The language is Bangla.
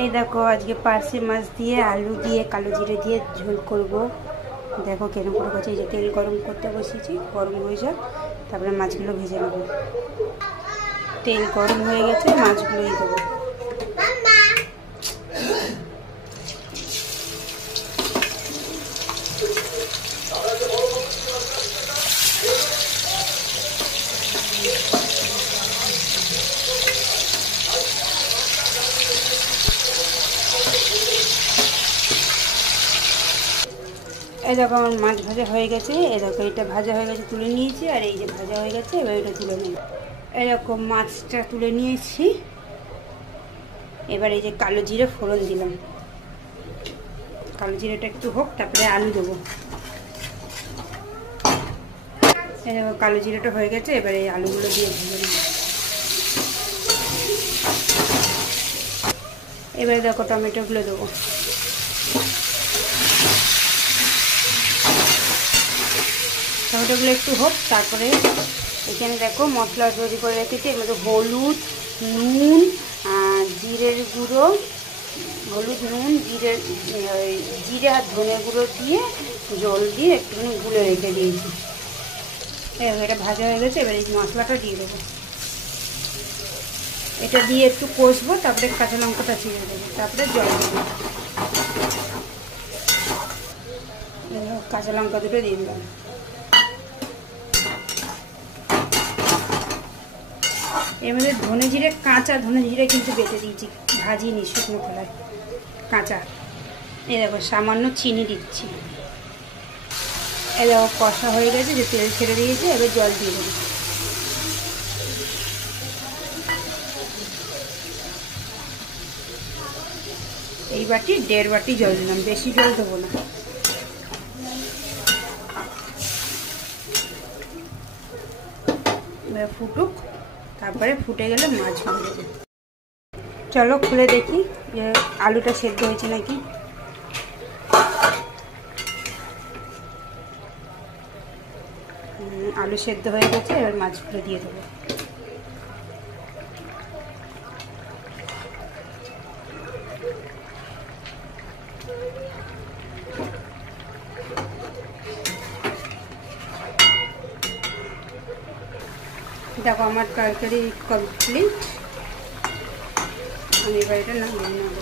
এই দেখো আজকে পার্শে মাছ দিয়ে আলু দিয়ে কালো জিরে দিয়ে ঝোল করব। দেখো কেন করে গেছে, এই যে তেল গরম করতে বসিয়েছি, গরম হয়ে যাক তারপরে মাছগুলো ভেজে নেব। তেল গরম হয়ে গেছে, মাছগুলোই দেবো। এই দেখো আমার মাছ ভাজা হয়ে গেছে। এই দেখো এটা ভাজা হয়ে গেছে, তুলে নিয়েছি। আর এই যে ভাজা হয়ে গেছে, এবার এটা তুলে নেব। এরকম মাছটা তুলে নিয়েছি। এবার এই যে কালো জিরে ফোড়ন দিলাম, কালো জিরেটা একটু হোক, তারপরে আলু দেবো। এই দেখো কালো জিরেটা হয়ে গেছে, এবার এই আলুগুলো দিয়ে ভেজে নেব। এবারে দেখো টমেটোগুলো দেবো। টমেটোগুলো একটু হোক, তারপরে এখানে দেখো মশলা তৈরি করে রেখেছি। এর মধ্যে হলুদ, নুন, জিরের গুঁড়ো, হলুদ, নুন, জিরে আর ধনে গুঁড়ো দিয়ে জল দিয়ে একটুখানি গুলে রেখে দিয়েছি। এটা ভাজা হয়ে গেছে, এবার এই মশলাটা দিয়ে দেবো। এটা দিয়ে একটু কষবো, তারপরে কাঁচা লঙ্কাটা চিড়ে দেবো, তারপরে জল দেবো। কাঁচা লঙ্কা দুটো দিয়ে দিলাম। এর মধ্যে ধনে জিরে, কাঁচা ধনে জিরে কিন্তু বেটে দিয়েছি, ভাজিনি, শুকনো খোলায় কাঁচা। এই দেখো সামান্য চিনি দিচ্ছি। এই দেখো কষা হয়ে গেছে, যে তেল ছেড়ে দিয়েছে, এবার জল দিয়ে দেবো। এই বাটি 1.5 বাটি জল দিলাম, বেশি জল দেবো না। এবার ফুটুক, তারপরে ফুটে গেলে মাছগুলো দেবো। চলো খুলে দেখি যে আলুটা সেদ্ধ হয়েছে নাকি। আলু সেদ্ধ হয়ে গেছে, এবার মাছগুলো দিয়ে দেবো। দেখো আমার তরকারি কমপ্লিট। আমি এবার এটা নামিয়ে নেব।